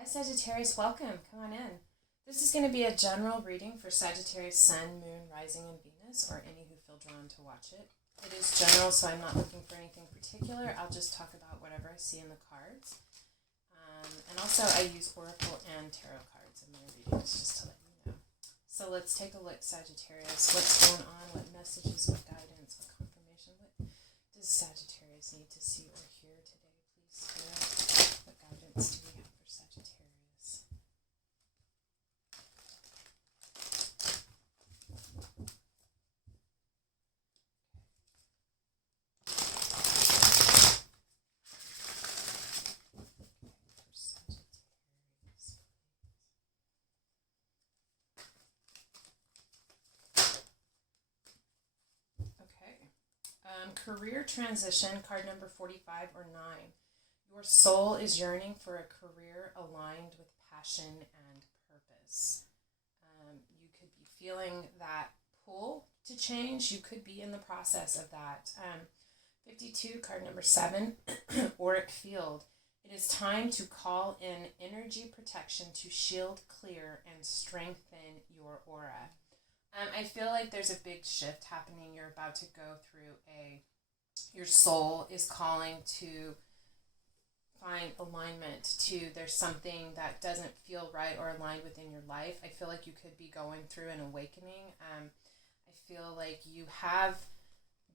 Hi Sagittarius, welcome. Come on in. This is going to be a general reading for Sagittarius Sun, Moon, Rising, and Venus, or any who feel drawn to watch it. It is general, so I'm not looking for anything particular. I'll just talk about whatever I see in the cards. And also I use Oracle and Tarot cards in my readings, just to let you know. So let's take a look, Sagittarius. What's going on? What messages, what guidance, what confirmation? What does Sagittarius need to see or hear today? Please, Spirit, what guidance do we have for Sagittarius? Career transition, card number 45 or 9. Your soul is yearning for a career aligned with passion and purpose. You could be feeling that pull to change. You could be in the process of that. 52, card number 7, auric field. It is time to call in energy protection to shield, clear, and strengthen your aura. I feel like there's a big shift happening. You're about to go through your soul is calling to find alignment there's something that doesn't feel right or aligned within your life. I feel like you could be going through an awakening. I feel like you have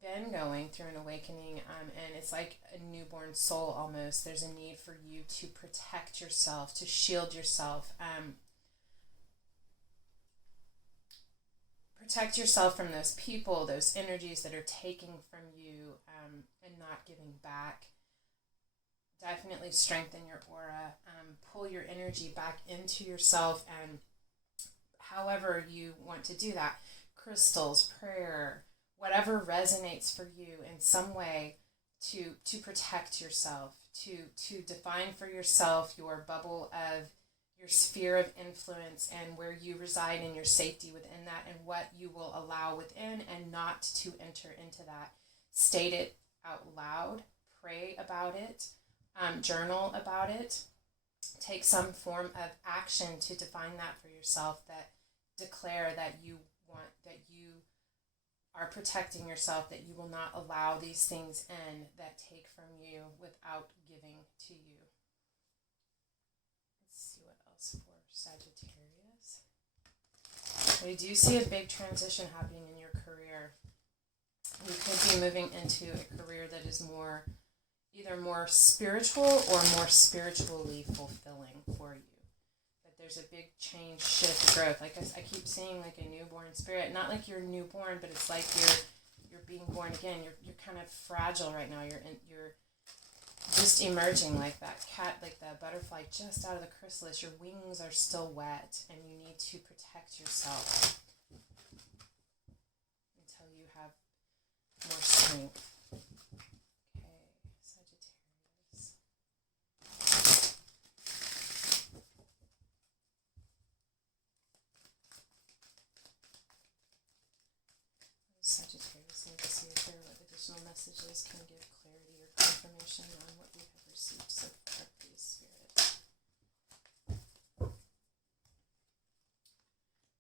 been going through an awakening, and it's like a newborn soul almost. There's a need for you to protect yourself, to shield yourself, protect yourself from those people, those energies that are taking from you and not giving back. Definitely strengthen your aura. Pull your energy back into yourself, and however you want to do that. Crystals, prayer, whatever resonates for you in some way to protect yourself, to define for yourself your bubble of your sphere of influence and where you reside and your safety within that, and what you will allow within and not to enter into that. State it out loud, pray about it, journal about it, take some form of action to define that for yourself, that declare that you want, that you are protecting yourself, that you will not allow these things in that take from you without giving to you. For Sagittarius, we do see a big transition happening in your career. You could be moving into a career that is either more spiritual or more spiritually fulfilling for you. But there's a big change, shift, growth. Like I keep seeing like a newborn spirit. Not like you're newborn, but it's like you're being born again. You're kind of fragile right now. You're just emerging like that cat, like the butterfly just out of the chrysalis. Your wings are still wet, and you need to protect yourself until you have more strength. Okay, Sagittarius. Sagittarius need to see if there are additional messages can give clarity or confirmation on what we have received so far, please, Spirit.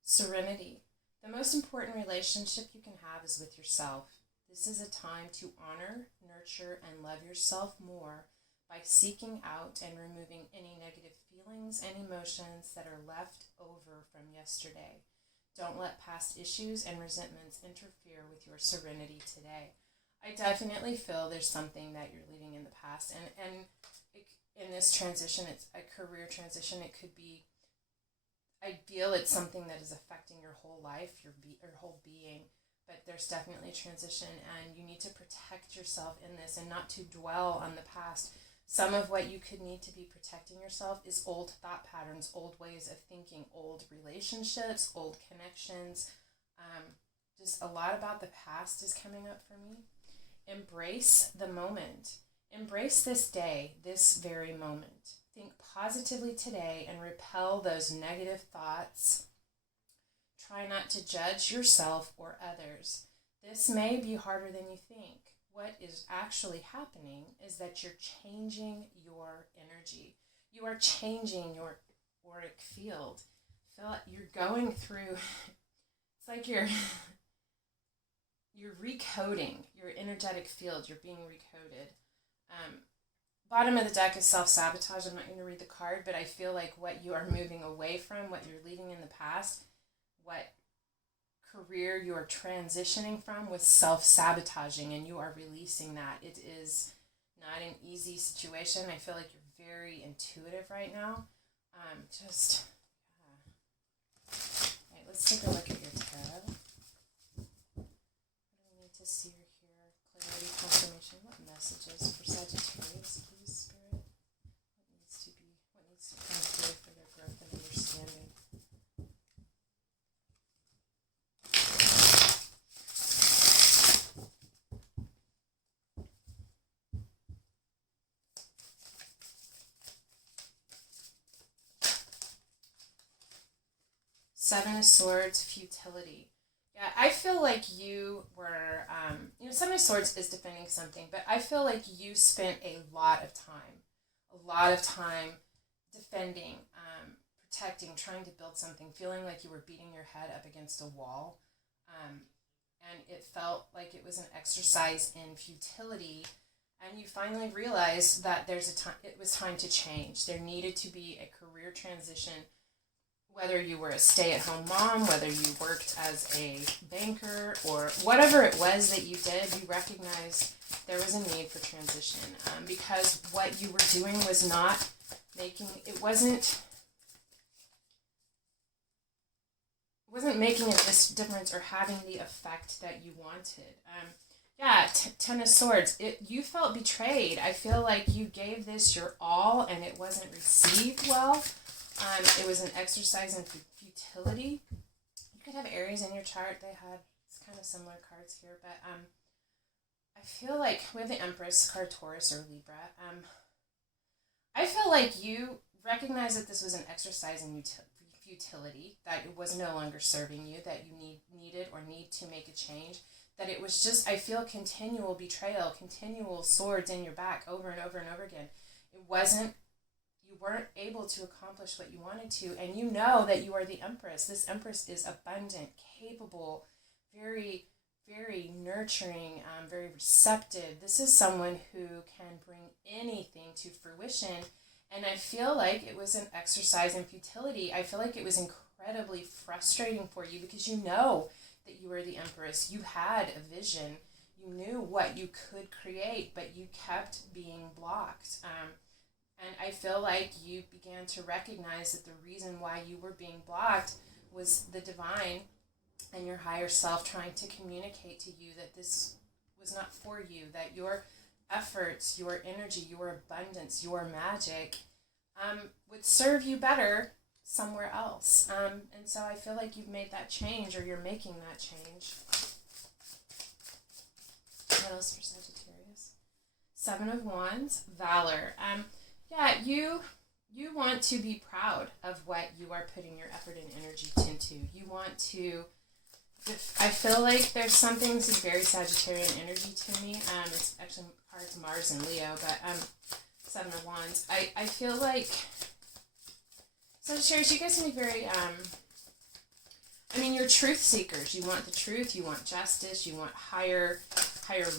Serenity. The most important relationship you can have is with yourself. This is a time to honor, nurture, and love yourself more by seeking out and removing any negative feelings and emotions that are left over from yesterday. Don't let past issues and resentments interfere with your serenity today. I definitely feel there's something that you're leaving in the past, and in this transition, it's a career transition. It could be, I feel it's something that is affecting your whole life, your whole being, but there's definitely a transition, and you need to protect yourself in this and not to dwell on the past. Some of what you could need to be protecting yourself is old thought patterns, old ways of thinking, old relationships, old connections. Just a lot about the past is coming up for me. Embrace the moment. Embrace this day, this very moment. Think positively today and repel those negative thoughts. Try not to judge yourself or others. This may be harder than you think. What is actually happening is that you're changing your energy. you are changing your auric field. Feel like you're going through, it's like you're recoding your energetic field. You're being recoded. Bottom of the deck is self-sabotage. I'm not going to read the card, but I feel like what you are moving away from, what you're leaving in the past, what career you're transitioning from was self-sabotaging, and you are releasing that. It is not an easy situation. I feel like you're very intuitive right now. Right, let's take a look at your tarot. What do we need to see or hear? Clarity, confirmation. What messages for Sagittarius, please, Spirit? What needs to come through for their growth and understanding? Seven of Swords, futility. Yeah, I feel like you were, Seven of Swords is defending something, but I feel like you spent a lot of time defending, protecting, trying to build something, feeling like you were beating your head up against a wall. And it felt like it was an exercise in futility. And you finally realized that it was time to change. There needed to be a career transition. Whether you were a stay-at-home mom, whether you worked as a banker, or whatever it was that you did, you recognized there was a need for transition. Because what you were doing was not wasn't making a difference or having the effect that you wanted. Ten of Swords. You felt betrayed. I feel like you gave this your all and it wasn't received well. It was an exercise in futility. You could have Aries in your chart. It's kind of similar cards here, but I feel like we have the Empress card, Taurus or Libra. I feel like you recognize that this was an exercise in futility, that it was no longer serving you, that you needed or need to make a change, that it was just, I feel, continual betrayal, continual swords in your back over and over and over again. You weren't able to accomplish what you wanted to, and you know that you are the Empress. This Empress is abundant, capable, very, very nurturing, very receptive. This is someone who can bring anything to fruition, and I feel like it was an exercise in futility. I feel like it was incredibly frustrating for you because you know that you were the Empress. You had a vision. You knew what you could create, but you kept being blocked. And I feel like you began to recognize that the reason why you were being blocked was the divine and your higher self trying to communicate to you that this was not for you, that your efforts, your energy, your abundance, your magic would serve you better somewhere else. And so I feel like you've made that change, or you're making that change. What else for Sagittarius? Seven of Wands, Valor. You want to be proud of what you are putting your effort and energy into. You want to, I feel like there's something, this is very Sagittarian energy to me. It's actually cards Mars and Leo, but Seven of Wands. I feel like Sagittarius, you guys can be very, you're truth seekers. You want the truth, you want justice, you want higher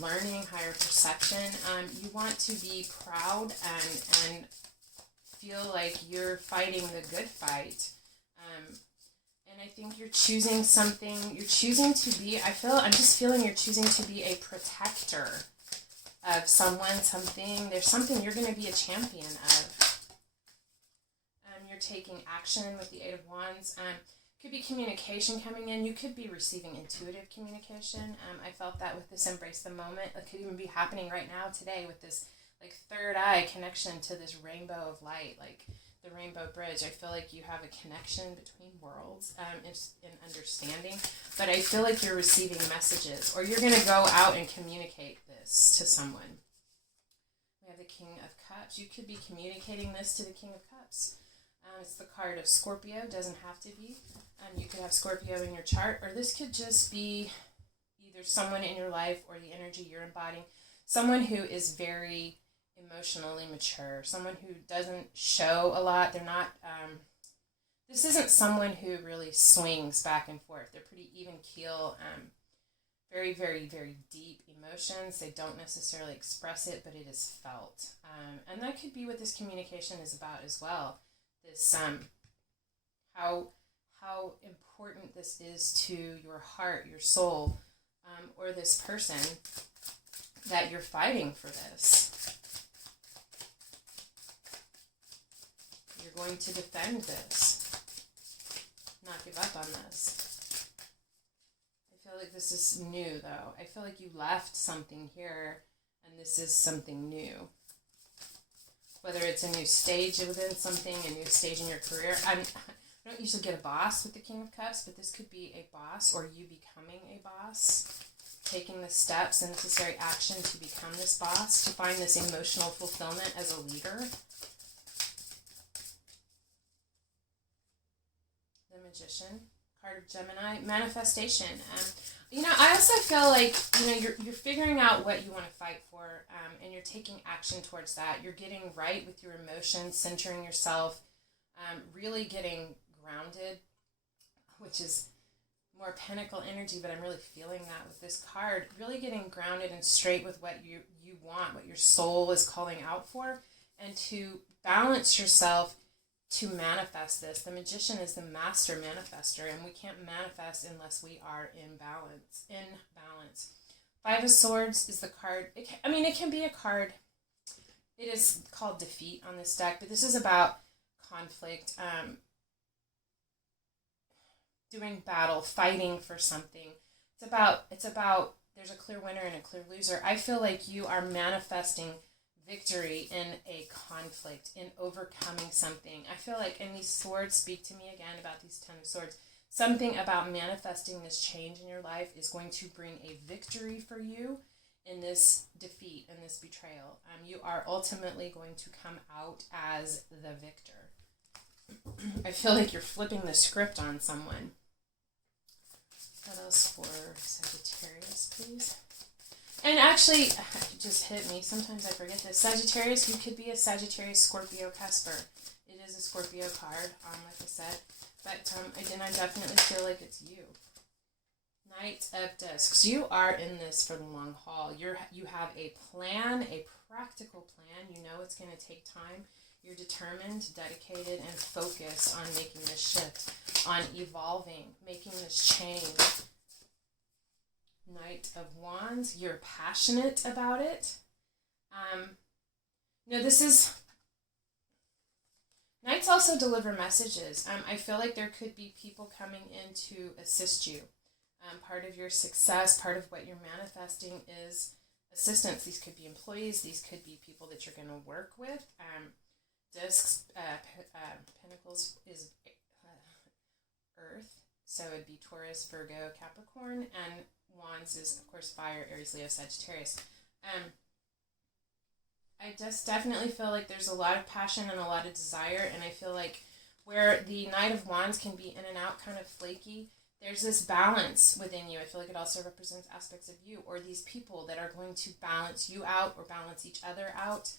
learning, higher perception. You want to be proud and feel like you're fighting the good fight. And I think you're choosing something, I'm just feeling you're choosing to be a protector of someone, something. There's something you're going to be a champion of. You're taking action with the Eight of Wands. Could be communication coming in. You could be receiving intuitive communication. I felt that with this Embrace the Moment. It could even be happening right now today with this third eye connection to this rainbow of light, like the Rainbow Bridge. I feel like you have a connection between worlds in understanding, but I feel like you're receiving messages, or you're going to go out and communicate this to someone. We have the King of Cups. You could be communicating this to the King of Cups. It's the card of Scorpio. Doesn't have to be. You could have Scorpio in your chart, or this could just be either someone in your life or the energy you're embodying. Someone who is very emotionally mature, someone who doesn't show a lot. They're not, this isn't someone who really swings back and forth. They're pretty even keel, very, very, very deep emotions. They don't necessarily express it, but it is felt. And that could be what this communication is about as well. This, how important this is to your heart, your soul, or this person that you're fighting for this. You're going to defend this, not give up on this. I feel like this is new, though. I feel like you left something here, and this is something new. Whether it's a new stage within something, a new stage in your career. I don't usually get a boss with the King of Cups, but this could be a boss or you becoming a boss, taking the steps and necessary action to become this boss, to find this emotional fulfillment as a leader. The Magician, card of Gemini, manifestation. I also feel like, you're figuring out what you want to fight for, and you're taking action towards that. You're getting right with your emotions, centering yourself, really getting grounded, which is more pentacle energy, but I'm really feeling that with this card. Really getting grounded and straight with what you want, what your soul is calling out for, and to balance yourself to manifest this. The Magician is the master manifester, and we can't manifest unless we are in balance. Five of Swords is the card. It can be a card. It is called Defeat on this deck, but this is about conflict, doing battle, fighting for something. It's about there's a clear winner and a clear loser. I feel like you are manifesting victory in a conflict, in overcoming something. I feel like, and these swords speak to me again about these 10 of Swords. Something about manifesting this change in your life is going to bring a victory for you in this defeat, in this betrayal. You are ultimately going to come out as the victor. I feel like you're flipping the script on someone. What else for Sagittarius, please? And actually, it just hit me. Sometimes I forget this. Sagittarius, you could be a Sagittarius Scorpio Casper. It is a Scorpio card, like I said. But I definitely feel like it's you. Knight of Discs. You are in this for the long haul. You have a plan, a practical plan. You know it's going to take time. You're determined, dedicated, and focused on making this shift, on evolving, making this change. Knight of Wands, you're passionate about it. This is... Knights also deliver messages. I feel like there could be people coming in to assist you. Part of your success, part of what you're manifesting is assistance. These could be employees. These could be people that you're going to work with. Discs, Pentacles is Earth, so it'd be Taurus, Virgo, Capricorn, and Wands is, of course, Fire, Aries, Leo, Sagittarius. I just definitely feel like there's a lot of passion and a lot of desire, and I feel like where the Knight of Wands can be in and out, kind of flaky, there's this balance within you. I feel like it also represents aspects of you, or these people that are going to balance you out or balance each other out.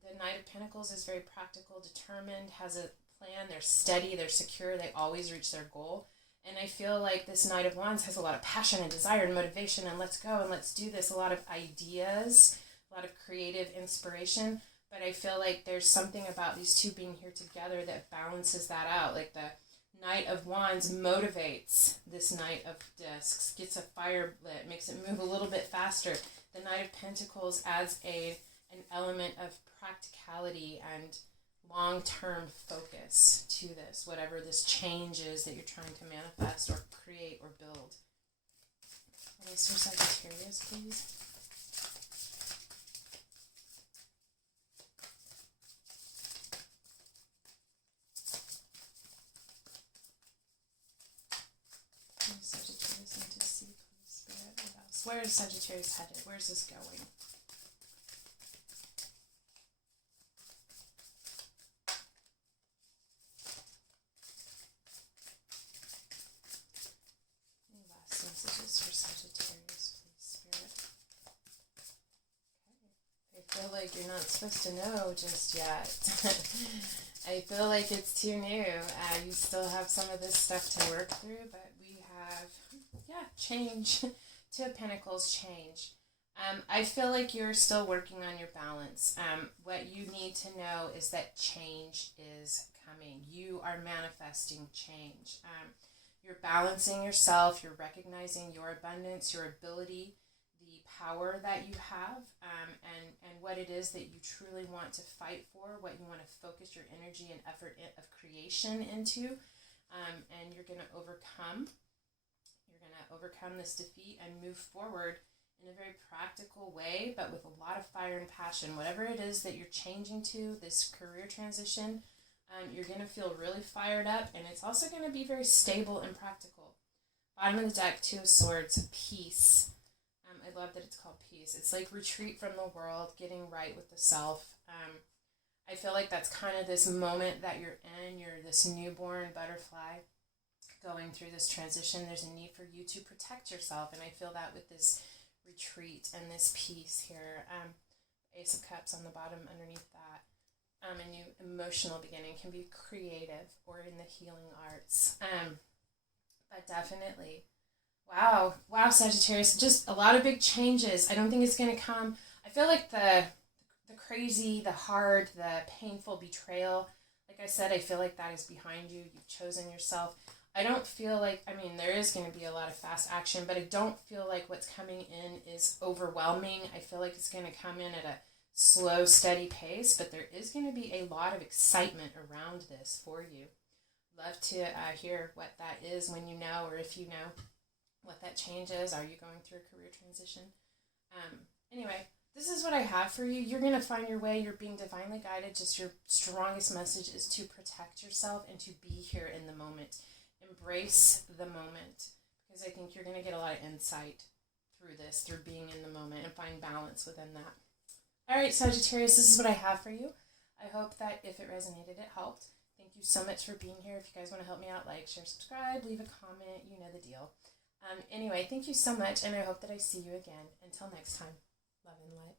The Knight of Pentacles is very practical, determined, has a plan, they're steady, they're secure, they always reach their goal. And I feel like this Knight of Wands has a lot of passion and desire and motivation and let's go and let's do this, a lot of ideas, a lot of creative inspiration. But I feel like there's something about these two being here together that balances that out. Like the Knight of Wands motivates this Knight of Discs, gets a fire lit, makes it move a little bit faster. The Knight of Pentacles adds an element of practicality and long-term focus to this, whatever this change is that you're trying to manifest or create or build. What else for Sagittarius, please? Sagittarius into sea, please, Spirit. What else? Where is Sagittarius headed? Where's this going? like you're not supposed to know just yet. I feel like it's too new. You still have some of this stuff to work through, but we have, change. Two of Pentacles, change. I feel like you're still working on your balance. What you need to know is that change is coming. You are manifesting change. You're balancing yourself. You're recognizing your abundance, your ability, the power that you have, and what it is that you truly want to fight for, what you want to focus your energy and effort of creation into, and you're going to overcome. You're going to overcome this defeat and move forward in a very practical way, but with a lot of fire and passion. Whatever it is that you're changing to, this career transition, you're going to feel really fired up, and it's also going to be very stable and practical. Bottom of the deck, Two of Swords, peace. I love that it's called peace. It's like retreat from the world, getting right with the self. I feel like that's kind of this moment that you're in. You're this newborn butterfly going through this transition. There's a need for you to protect yourself, and I feel that with this retreat and this peace here. Ace of Cups on the bottom underneath that. A new emotional beginning, can be creative or in the healing arts. But definitely, wow, Sagittarius, just a lot of big changes. I don't think it's going to come. I feel like the crazy, the hard, the painful betrayal, like I said, I feel like that is behind you. You've chosen yourself. I don't feel like, there is going to be a lot of fast action, but I don't feel like what's coming in is overwhelming. I feel like it's going to come in at a slow, steady pace, but there is going to be a lot of excitement around this for you. Love to hear what that is when you know, or if you know what that change is. Are you going through a career transition? Anyway, this is what I have for you. You're going to find your way. You're being divinely guided. Just your strongest message is to protect yourself and to be here in the moment. Embrace the moment, because I think you're going to get a lot of insight through this, through being in the moment, and find balance within that. All right, Sagittarius, this is what I have for you. I hope that if it resonated, it helped. Thank you so much for being here. If you guys want to help me out, like, share, subscribe, leave a comment, you know the deal. Anyway, thank you so much, and I hope that I see you again. Until next time, love and light.